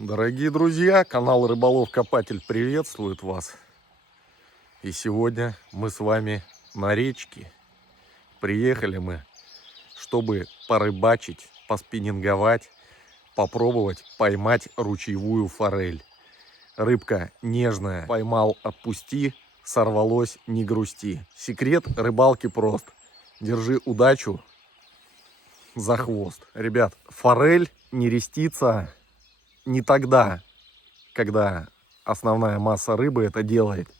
Дорогие друзья, канал Рыболов Копатель приветствует вас. И сегодня мы с вами на речке. Приехали мы, чтобы порыбачить, поспиннинговать, попробовать поймать ручьевую форель. Рыбка нежная, поймал, отпусти, сорвалось, не грусти. Секрет рыбалки прост. Держи удачу за хвост. Ребят, форель нерестится не тогда, когда основная масса рыбы это делает.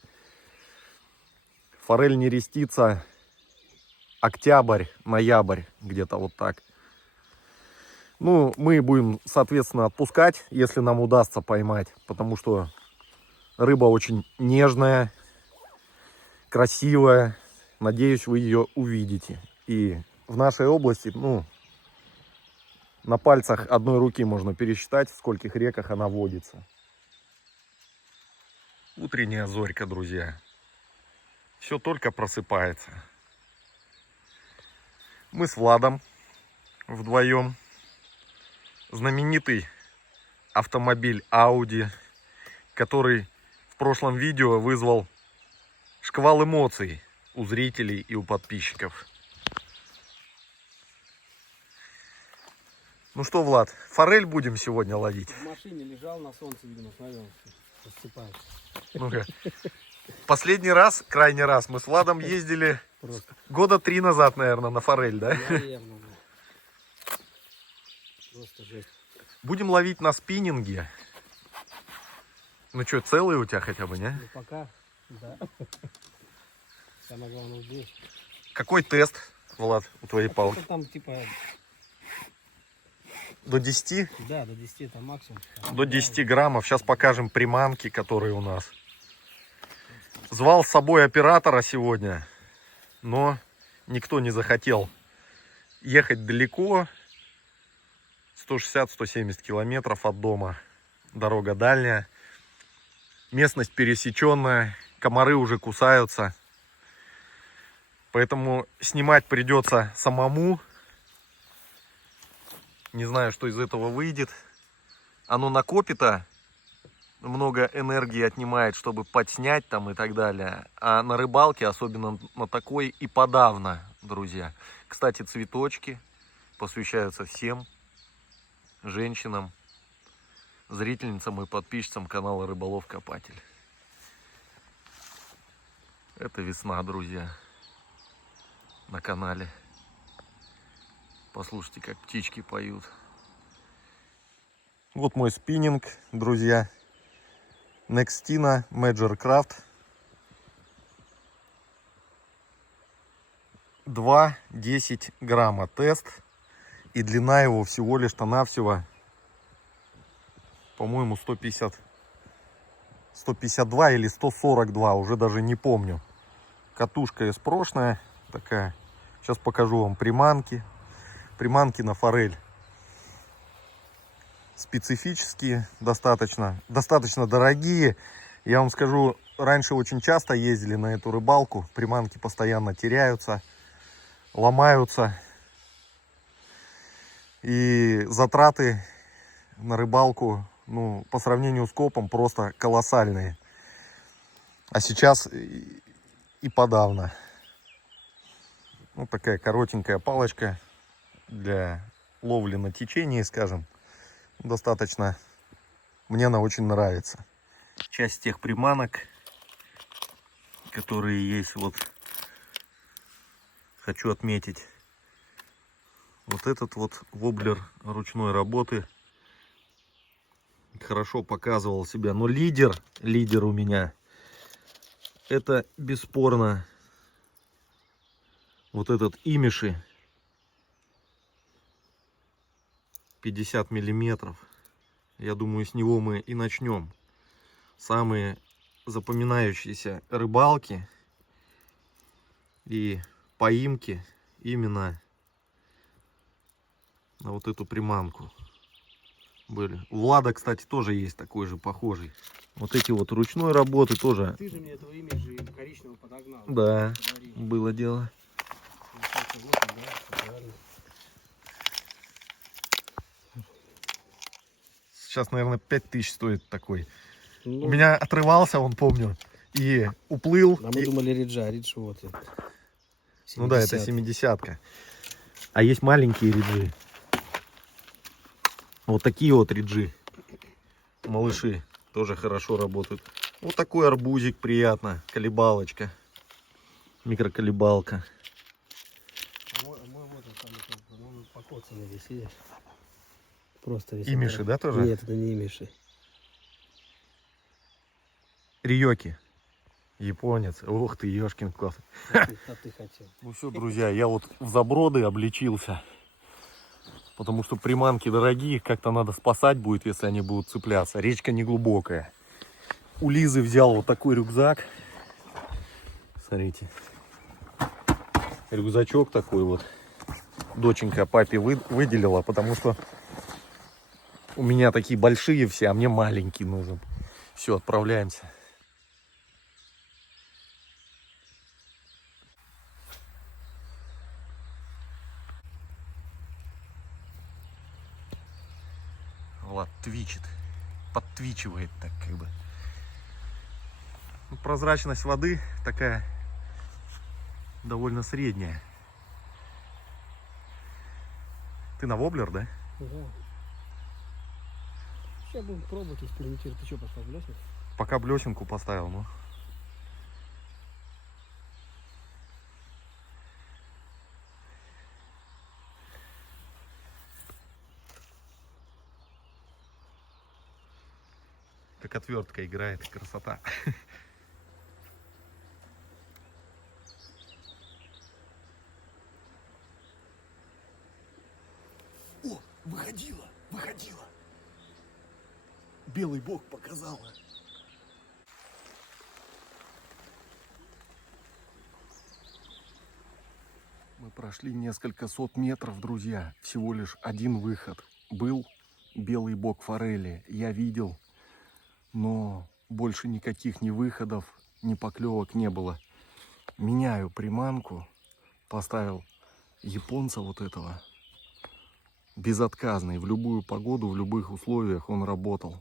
Форель нерестится октябрь, ноябрь, где-то вот так. Ну, мы будем, соответственно, отпускать, если нам удастся поймать, потому что рыба очень нежная, красивая. Надеюсь, вы ее увидите. И в нашей области, ну, на пальцах одной руки можно пересчитать, в скольких реках она водится. Утренняя зорька, друзья. Все только просыпается. Мы с Владом вдвоем. Знаменитый автомобиль Audi, который в прошлом видео вызвал шквал эмоций у зрителей и у подписчиков. Ну что, Влад, форель будем сегодня ловить? В машине лежал, на солнце, видимо, смотрел, рассыпается. Ну-ка. Последний раз, крайний раз, мы с Владом ездили Просто. года 3 назад, наверное, на форель, да? Наверное, да. Просто жесть. Будем ловить на спиннинге. Ну что, целые у тебя хотя бы, не? Ну пока, да. Самое главное здесь. Какой тест, Влад, у твоей палки? Там типа... До 10? Да, до 10 это максимум. До 10 граммов. Сейчас покажем приманки, которые у нас. Звал с собой оператора сегодня, но никто не захотел ехать далеко. 160-170 километров от дома. Дорога дальняя. Местность пересеченная. Комары уже кусаются. Поэтому снимать придется самому. Не знаю, что из этого выйдет. Оно накопито. Много энергии отнимает, чтобы подснять там и так далее. А на рыбалке, особенно на такой, и подавно, друзья. Кстати, цветочки посвящаются всем женщинам, зрительницам и подписчицам канала Рыболов Копатель. Это весна, друзья, на канале. Послушайте, как птички поют. Вот мой спиннинг, друзья. Nextina Major Craft. 2,10 грамма тест. И длина его всего лишь-то навсего, по-моему, 152 или 142, уже даже не помню. Катушка S-прошная такая. Сейчас покажу вам приманки. Приманки на форель специфические, достаточно дорогие. Я вам скажу, раньше очень часто ездили на эту рыбалку. Приманки постоянно теряются, ломаются. И затраты на рыбалку, ну, по сравнению с копом, просто колоссальные. А сейчас и подавно. Вот такая коротенькая палочка для ловли на течении, скажем. Достаточно. Мне она очень нравится. Часть тех приманок, которые есть, вот хочу отметить. Вот этот вот воблер ручной работы хорошо показывал себя. Но лидер у меня, это бесспорно вот этот Имиши 50 миллиметров. Я думаю, с него мы и начнем. Самые запоминающиеся рыбалки и поимки именно на вот эту приманку были. У Влада, кстати, тоже есть такой же похожий. Вот эти вот ручной работы тоже. Ты же мне этого Имиджи коричневого подогнал. Да, Подарил. было дело. сейчас, наверное, 5000 стоит такой. Ну, У меня отрывался, он, помню, и уплыл. а мы думали Риджа, а Ридж вот. Ну да, это 70-ка. А есть маленькие риджи. Вот такие вот риджи. Малыши тоже хорошо работают. Вот такой арбузик приятно. Колебалочка. Микроколебалка. По-моему, это там, по-моему, покоцанный весь, видишь? Просто весь. Имиши, да, тоже? Нет, это не имиши. Риёки. Японец. Ух ты, ёшкин кот. А ты хотел. Ну все, друзья, я вот в заброды обличился. Потому что приманки дорогие, как-то надо спасать будет, если они будут цепляться. Речка не глубокая. У Лизы взял вот такой рюкзак. Смотрите. Рюкзачок такой вот. Доченька папе выделила, потому что у меня такие большие все, а мне маленький нужен. Все, отправляемся. Влад твичит. Подтвичивает так как бы. Ну, прозрачность воды такая довольно средняя. Ты на воблер, да? Да. Сейчас будем пробовать, экспериментировать. Ты что, поставил блесну? Пока блесенку поставил, ну. Как отвертка играет, красота. О, выходила, выходила. Белый бог показала. Мы прошли несколько сот метров, друзья. Всего лишь один выход. Был белый бог форели. Я видел, но больше никаких ни выходов, ни поклевок не было. Меняю приманку. Поставил японца вот этого. Безотказный. В любую погоду, в любых условиях он работал.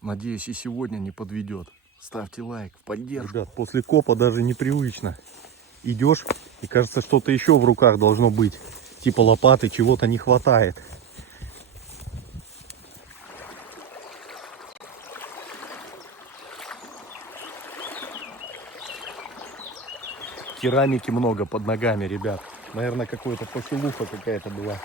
Надеюсь, и сегодня не подведет. Ставьте лайк в поддержку. Ребят, после копа даже непривычно. Идешь, и кажется, что-то еще в руках должно быть. Типа лопаты, чего-то не хватает. Керамики много под ногами, ребят. Наверное, какой-то поселуха какая-то была.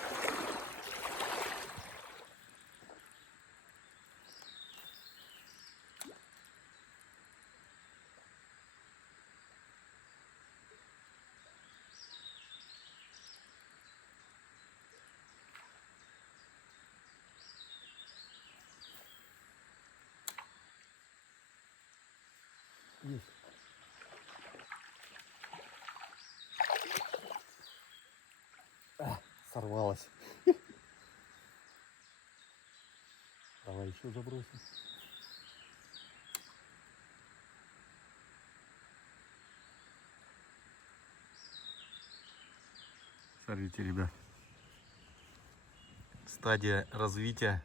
Есть. Сорвалась. Давай еще забросим. Смотрите, ребят. Стадия развития,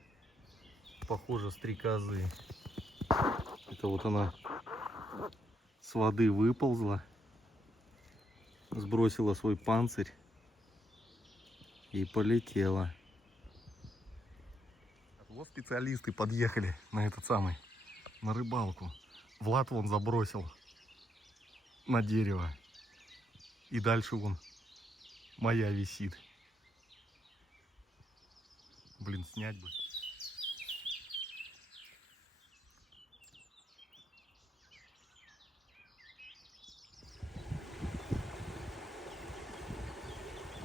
похоже, стрекозы. Это вот она с воды выползла, сбросила свой панцирь и полетела. Вот специалисты подъехали на этот самый, на рыбалку. Влад вон забросил на дерево. И дальше вон моя висит. Блин, снять бы.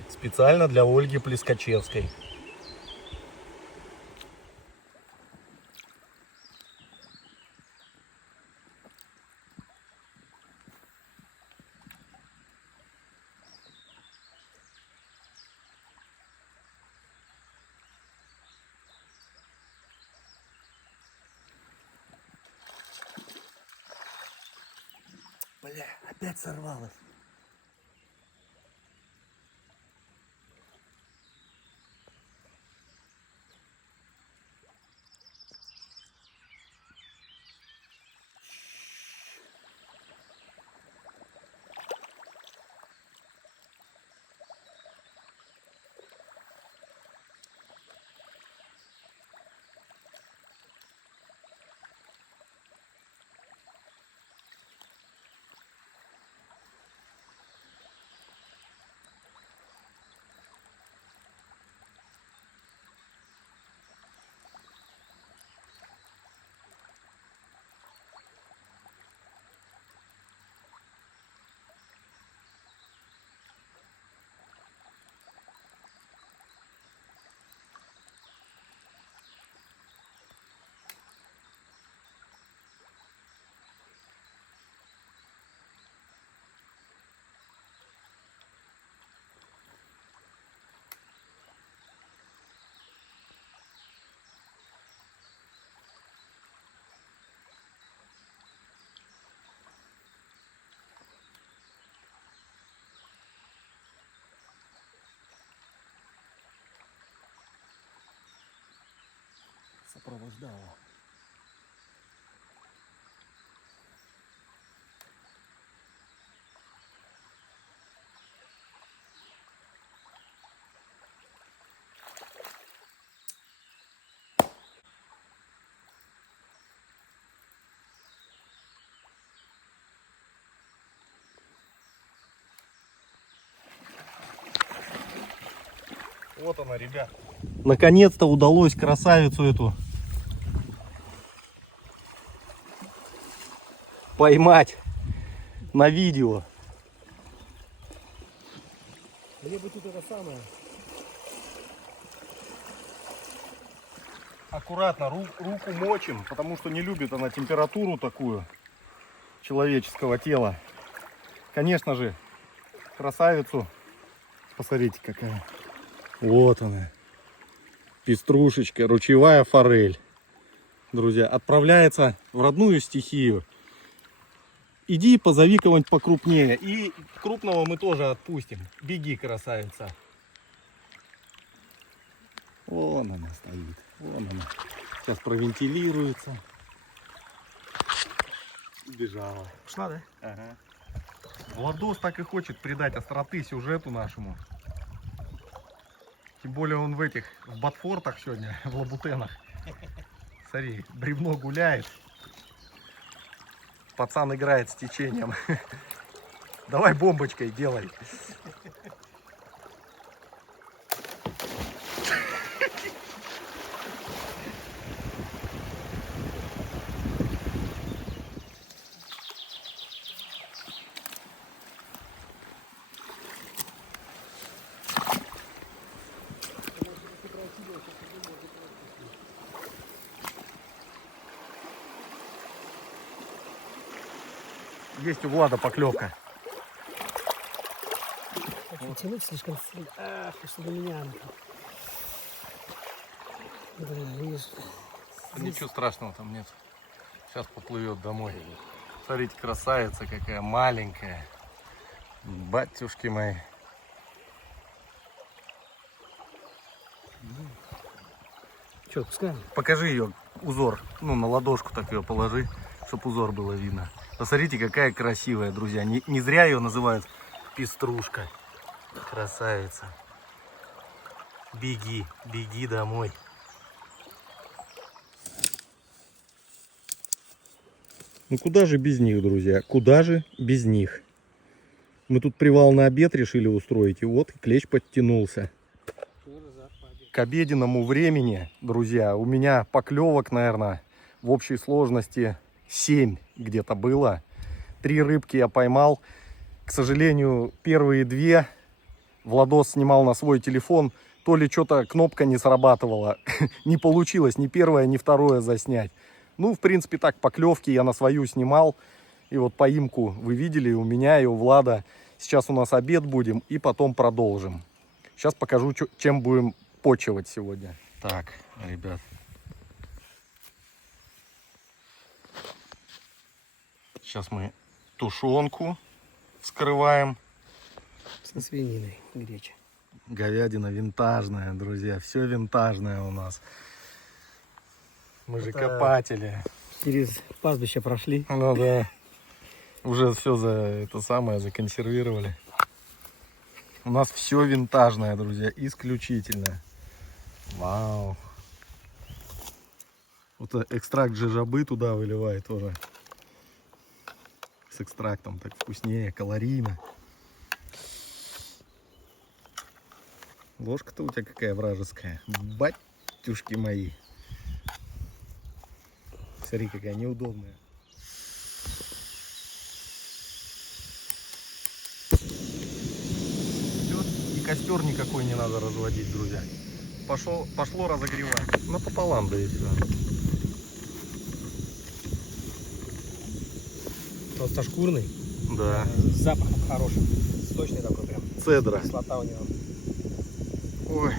Специально для Ольги Плескачевской. Бля, опять сорвалась. сопровождала. Вот она, ребят. Наконец-то удалось красавицу эту поймать на видео. Мне бы тут это самое. Аккуратно, руку мочим, потому что не любит она температуру такую человеческого тела. Конечно же, красавицу. Посмотрите, какая. Вот она. Пеструшечка, ручьевая форель. Друзья, отправляется в родную стихию. Иди, позови кого-нибудь покрупнее. И крупного мы тоже отпустим. Беги, красавица. Вон она стоит. Вон она. Сейчас провентилируется. Убежала. Ушла, да? Ага. Владос так и хочет придать остроты сюжету нашему. Тем более он в ботфортах сегодня, в лабутенах. Смотри, бревно гуляет. Пацан играет с течением. Давай бомбочкой делай. Есть у Влада поклевка. Очень тянуть слишком сильно. Ах, что до меня. Блин, видишь. Ничего страшного там нет. Сейчас поплывет домой. Смотрите, красавица какая маленькая. Батюшки мои. Че, пускаем? Покажи ее узор. Ну, на ладошку так ее положи, чтобы узор было видно. Посмотрите, какая красивая, друзья. Не зря ее называют пеструшка. Красавица. Беги, беги домой. Ну куда же без них, друзья? Куда же без них? Мы тут привал на обед решили устроить, и вот клещ подтянулся. К обеденному времени, друзья, у меня поклевок, наверное, в общей сложности 7 где-то было. 3 рыбки я поймал. К сожалению, первые 2 Владос снимал на свой телефон. То ли что-то кнопка не срабатывала. Не получилось ни первое, ни второе заснять. Ну, в принципе, так, поклевки я на свою снимал. И вот поимку вы видели у меня и у Влада. Сейчас у нас обед будем и потом продолжим. Сейчас покажу, чем будем почивать сегодня. Так, ребят. Сейчас мы тушенку вскрываем. Со свининой, греча. Говядина винтажная, друзья. Все винтажное у нас. Мы же копатели. Через пастбище прошли. Ну да. Уже все законсервировали. У нас все винтажное, друзья. Исключительно. Вау. Вот экстракт жижабы туда выливай тоже. С экстрактом так вкуснее, калорийно. Ложка-то у тебя какая вражеская. Батюшки мои. Смотри, какая неудобная. Все, и костер никакой не надо разводить, друзья. Пошло разогревать. Напополам, да и все. Толстошкурный. Да. Запах хороший. Сочный такой прям. Цедра. Кислота у него. Ой.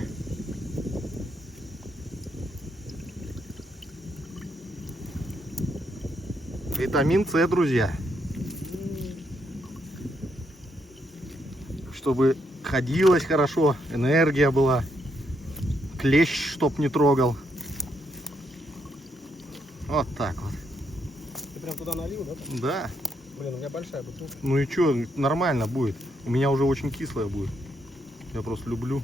Витамин С, друзья. Чтобы ходилось хорошо, энергия была. Клещ чтоб не трогал. Вот так вот. Ты прям туда налил, да? Да. Блин, у меня большая бутылка. Ну и чё, нормально будет. У меня уже очень кислая будет. Я просто люблю.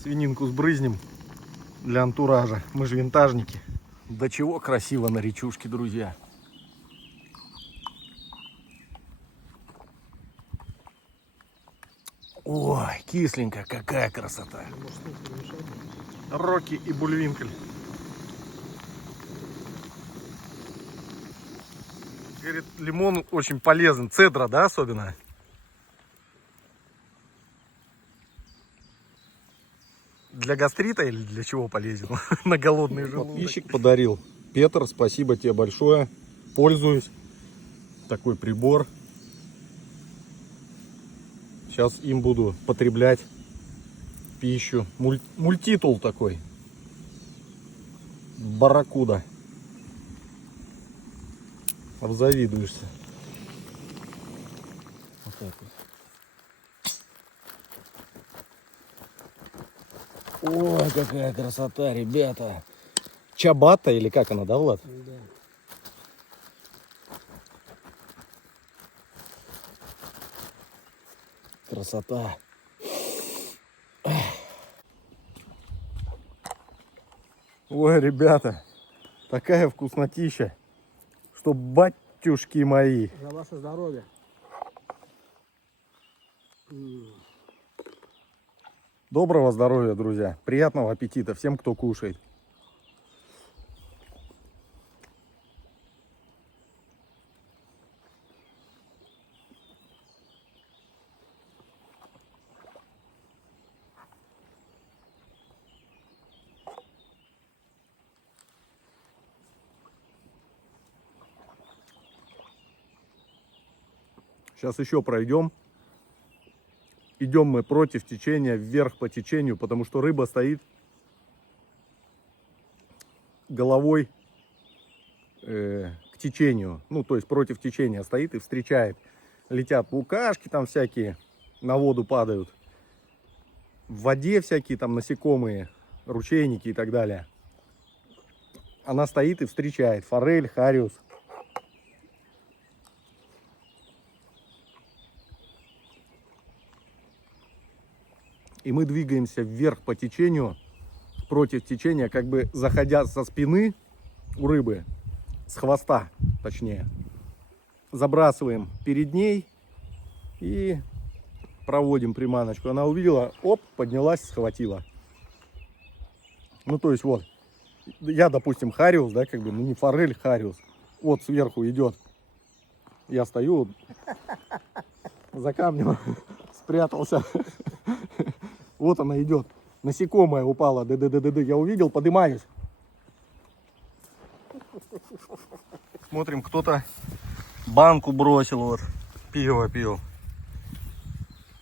Свининку сбрызнем для антуража. Мы же винтажники. До чего красиво на речушке, друзья. Ой, кисленькая, какая красота. Может, тут перемешать? Рокки и Бульвинкель. Говорит, лимон очень полезен. Цедра, да, особенно? Для гастрита или для чего полезен? На голодный желудок. Подписчик подарил. Петр, спасибо тебе большое. Пользуюсь. Такой прибор. Сейчас им буду потреблять пищу. Мультитул такой. Барракуда. Обзавидуешься. Вот так вот. Ой, какая красота, ребята. Чабата или как она, да, Влад? Да. Красота. Ой, ребята, такая вкуснотища, что батюшки мои. За ваше здоровье. Доброго здоровья, друзья. Приятного аппетита всем, кто кушает. Сейчас еще пройдем. Идем мы против течения, вверх по течению, потому что рыба стоит головой к течению. Ну, то есть против течения стоит и встречает. Летят букашки там всякие, на воду падают. В воде всякие там насекомые, ручейники и так далее. Она стоит и встречает. Форель, хариус. И мы двигаемся вверх по течению, против течения, как бы заходя со спины у рыбы, с хвоста точнее. Забрасываем перед ней и проводим приманочку. Она увидела, оп, поднялась, схватила. Ну, то есть вот, я, допустим, хариус, да, как бы, ну не форель, хариус. Вот сверху идет. Я стою за камнем, спрятался. Вот она идет. Насекомое упало. ДДДД. Я увидел, поднимаюсь. Смотрим, кто-то банку бросил. Вот. Пиво пил.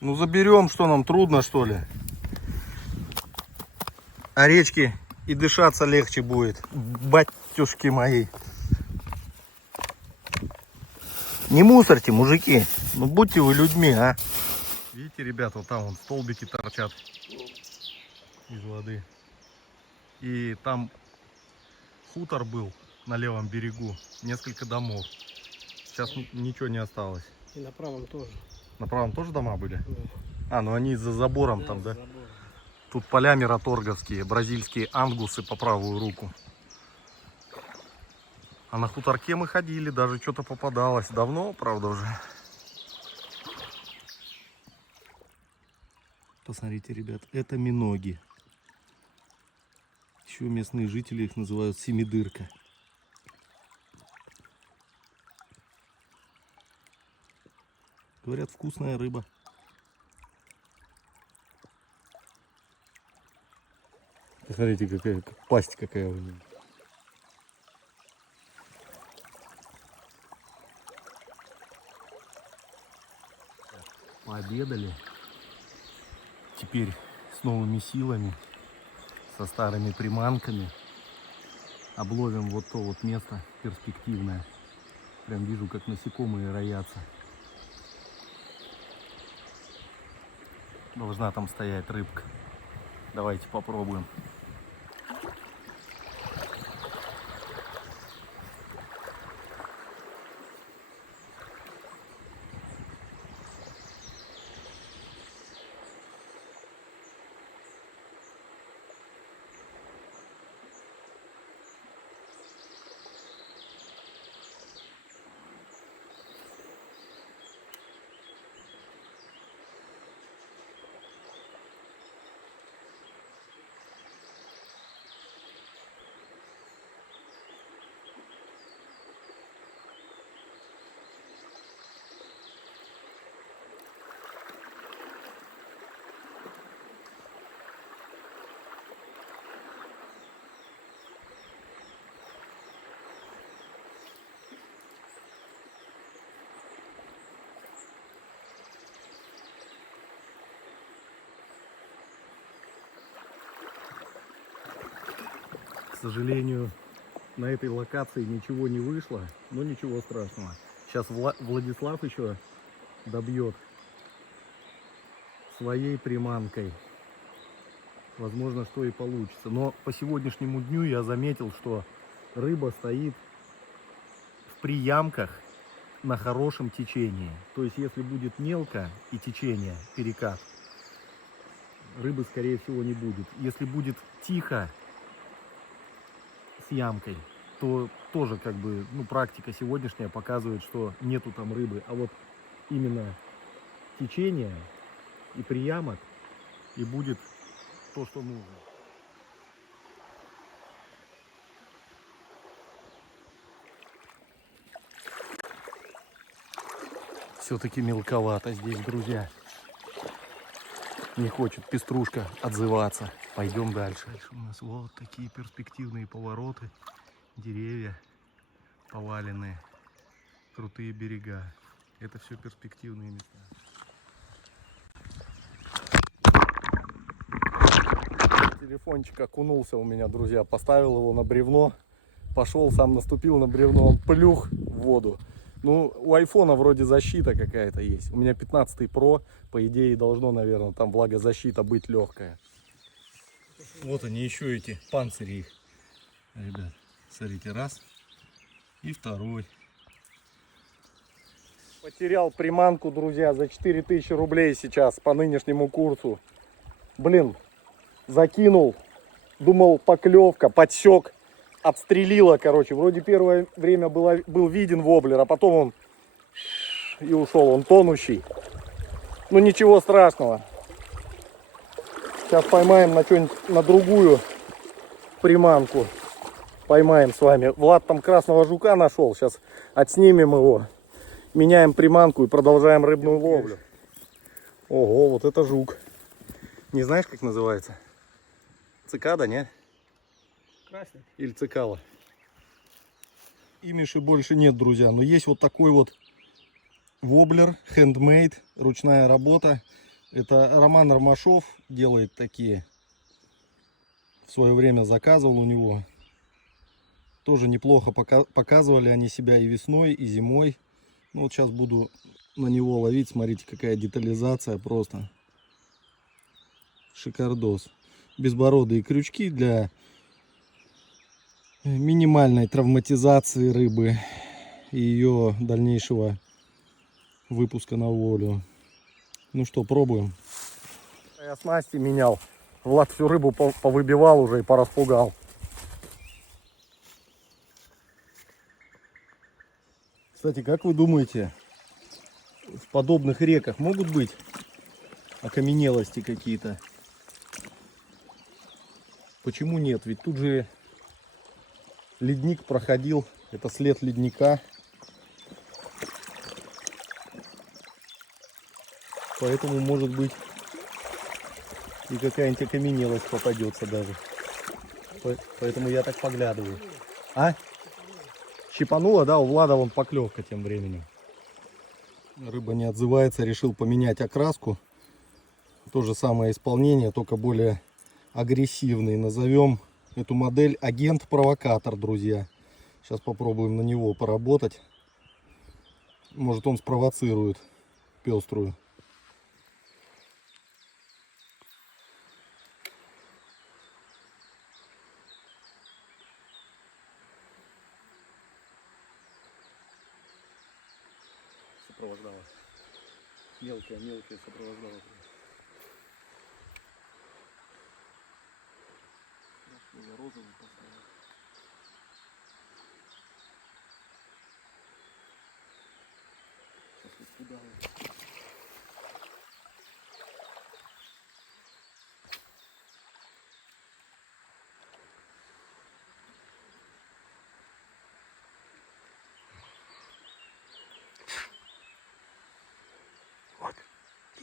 Ну заберем, что нам, трудно, что ли? А речки и дышаться легче будет. Батюшки мои. Не мусорьте, мужики. Ну будьте вы людьми, а. Видите, ребята, вот там вон столбики торчат из воды. И там хутор был на левом берегу. Несколько домов. Сейчас ничего не осталось. И на правом тоже. На правом тоже дома были? Да. А, ну они за забором там, да? Тут поля мираторговские, бразильские ангусы по правую руку. А на хуторке мы ходили, даже что-то попадалось. Давно, правда, уже. Посмотрите, ребят, это миноги. Еще местные жители их называют семидырка. Говорят, вкусная рыба. Смотрите, какая пасть какая у нее. Пообедали. Теперь с новыми силами, со старыми приманками обловим вот то вот место перспективное. Прям вижу, как насекомые роятся. Должна там стоять рыбка. Давайте попробуем. К сожалению, на этой локации ничего не вышло, но ничего страшного. Сейчас Владислав еще добьет своей приманкой. Возможно, что и получится. Но по сегодняшнему дню я заметил, что рыба стоит в приямках на хорошем течении. То есть, если будет мелко и течение, перекат, рыбы, скорее всего, не будет. Если будет тихо, с ямкой, то тоже как бы, ну, практика сегодняшняя показывает, что нету там рыбы. А вот именно течение и приямок, и будет то, что нужно. Все-таки мелковато здесь, друзья. Не хочет пеструшка отзываться. Пойдем дальше. Дальше у нас вот такие перспективные повороты. Деревья поваленные. Крутые берега. Это все перспективные места. Телефончик окунулся у меня, друзья. Поставил его на бревно. Пошел, сам наступил на бревно. Он плюх в воду. Ну, у айфона вроде защита какая-то есть. У меня 15 Pro. По идее, должно, наверное, там влагозащита быть легкая. Вот они еще эти панцири их. Ребят, смотрите, раз. И второй. Потерял приманку, друзья, за 4000 рублей сейчас по нынешнему курсу. Блин, закинул. Думал, поклевка, подсек. Отстрелила, короче. Вроде первое время был виден воблер, а потом он и ушел. Он тонущий. Ну ничего страшного. Сейчас поймаем на что-нибудь, на другую приманку. Поймаем с вами. Влад там красного жука нашел. Сейчас отснимем его. Меняем приманку и продолжаем рыбную ловлю. Ого, вот это жук. Не знаешь, как называется? Цикада, не? Красный. Или цикала. Имиши больше нет, друзья. Но есть вот такой вот воблер, handmade, ручная работа. Это Роман Ромашов делает такие. В свое время заказывал у него. Тоже неплохо показывали они себя и весной, и зимой. Ну вот сейчас буду на него ловить. Смотрите, какая детализация просто. Шикардос. Безбородые крючки для минимальной травматизации рыбы и ее дальнейшего выпуска на волю. Ну что, пробуем. Я снасти менял. Влад всю рыбу повыбивал уже и пораспугал. Кстати, как вы думаете, в подобных реках могут быть окаменелости какие-то? Почему нет? Ведь тут же ледник проходил, это след ледника. Поэтому, может быть, и какая-нибудь окаменелость попадется даже. Поэтому я так поглядываю. А? Щипануло, да? У Влада вон поклевка тем временем. Рыба не отзывается, решил поменять окраску. То же самое исполнение, только более агрессивный. Назовем эту модель агент-провокатор, друзья. Сейчас попробуем на него поработать. Может, он спровоцирует пеструю. сопровождала. Мелкая сопровождала. Я розовый поставил. Сейчас вот туда вот. Вот.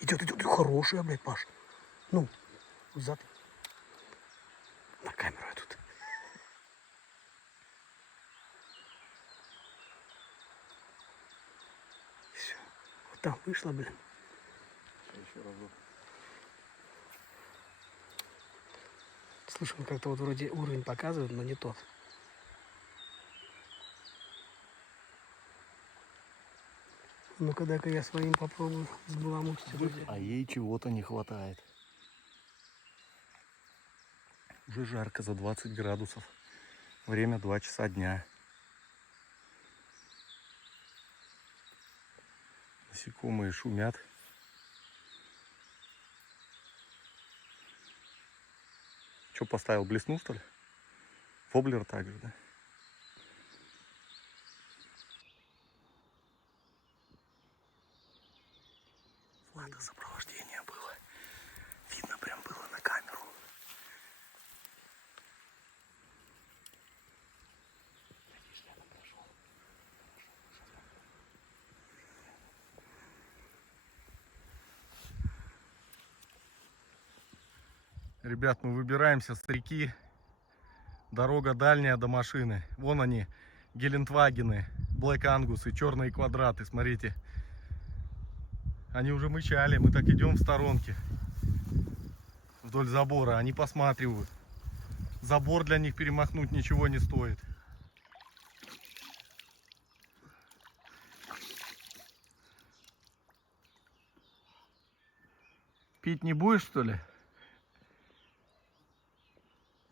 Идет. Хорошая, блядь, Паш. Ну, зад. На камеру я тут. Все. Вот там вышла, блин. Еще разок. Слушай, он как-то вот вроде уровень показывает, но не тот. Ну-ка, дай-ка я своим попробую взбаламутить. А ей чего-то не хватает. Уже жарко, за 20 градусов. Время 2 часа дня. Насекомые шумят. Что поставил, блесну, что ли? Воблер также, да? Ладно, сопровождение было. Видно прям было на камеру. Ребят, мы выбираемся с реки. Дорога дальняя до машины. Вон они, Гелендвагены, Блэк Ангусы, черные квадраты. Смотрите. Они уже мычали. Мы так идем в сторонке. Вдоль забора. Они посматривают. Забор для них перемахнуть ничего не стоит. Пить не будешь, что ли?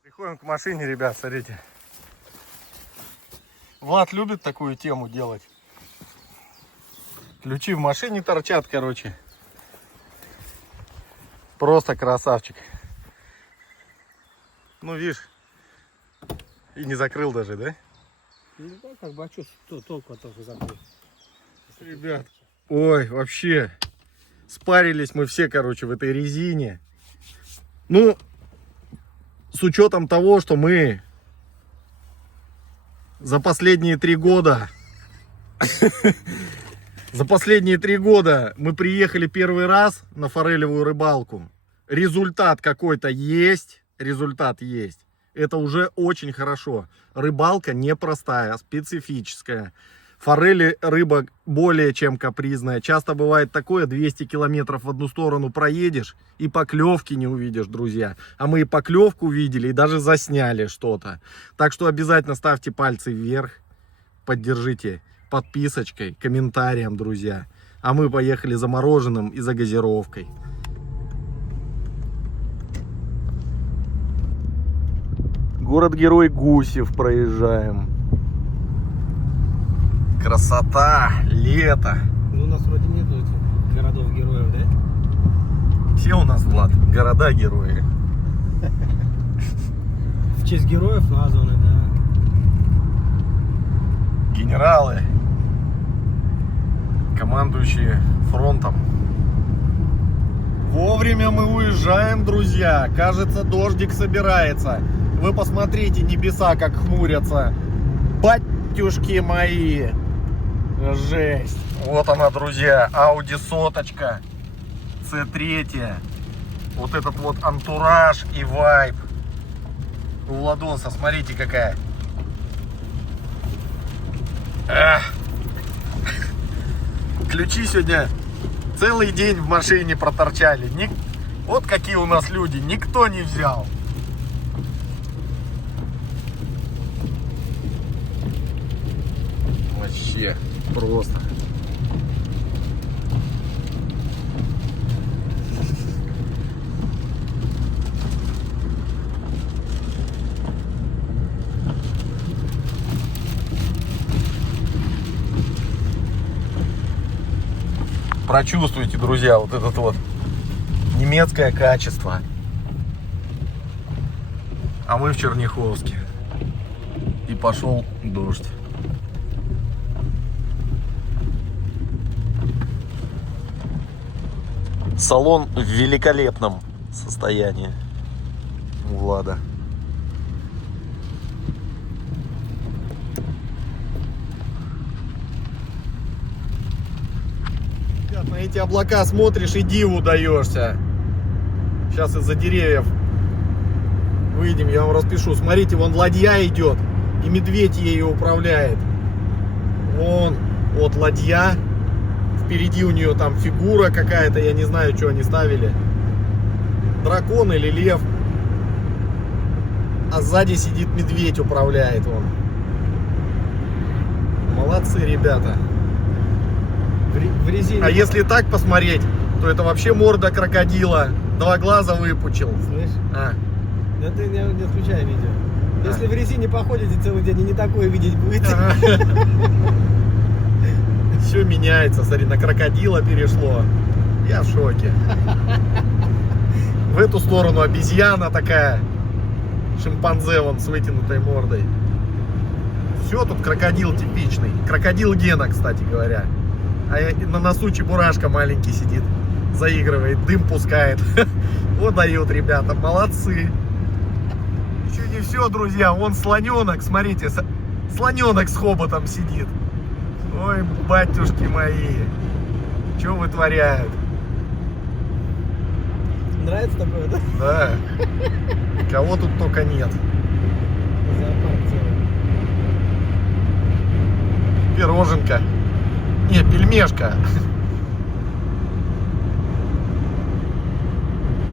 Приходим к машине, ребят, смотрите. Влад любит такую тему делать. Ключи в машине торчат, короче. Просто красавчик. Ну, видишь, и не закрыл даже, да? Ну да, как бы, а что толку от того закрыть? Ребят, ой, вообще, спарились мы все, короче, в этой резине. Ну, с учетом того, что мы за последние 3 года мы приехали первый раз на форелевую рыбалку. Результат какой-то есть. Это уже очень хорошо. Рыбалка непростая, специфическая. Форели рыба более чем капризная. Часто бывает такое, 200 километров в одну сторону проедешь и поклевки не увидишь, друзья. А мы и поклевку видели, и даже засняли что-то. Так что обязательно ставьте пальцы вверх, поддержите подписочкой, комментарием, друзья. А мы поехали за мороженым и за газировкой. Город-герой Гусев проезжаем. Красота, лето. Ну, у нас вроде нету этих городов-героев, да? Все у нас, Влад, города-герои. В честь героев названы, да. Генералы, командующие фронтом. Вовремя мы уезжаем, друзья. Кажется, дождик собирается. Вы посмотрите, небеса как хмурятся. Батюшки мои. Жесть. Вот она, друзья, Audi соточка, C3. Вот этот вот антураж и вайб у Владоса, смотрите какая. Эх. Ключи сегодня целый день в машине проторчали. Вот какие у нас люди, никто не взял. Вообще просто. Прочувствуйте, друзья, вот этот вот немецкое качество. А мы в Черняховске. И пошел дождь. Салон в великолепном состоянии у Влада. На эти облака смотришь и диву даешься. Сейчас из-за деревьев выйдем, я вам распишу. Смотрите, вон ладья идет, и медведь ею управляет. Вон, вот ладья. Впереди у нее там фигура какая-то, я не знаю, что они ставили. Дракон или лев. А сзади сидит медведь, управляет он. Молодцы, ребята. В резине. А если так посмотреть, то это вообще морда крокодила. Два глаза выпучил. Слышь? А. Да ты не отключай видео. Если в резине походите целый день и не такое видеть будете. Все меняется, смотри, на крокодила перешло. Я в шоке. В эту сторону обезьяна такая. Шимпанзе вон с вытянутой мордой. Все тут крокодил типичный. Крокодил Гена, кстати говоря. А на носу чебурашка маленький сидит. Заигрывает, дым пускает. Вот дают, ребята, молодцы. Еще не все, друзья. Вон слоненок, смотрите. Слоненок с хоботом сидит. Ой, батюшки мои. Что вытворяют? Нравится такое, да? Да. Кого тут только нет. Зоопарк целый. Пироженка. Не, пельмешка.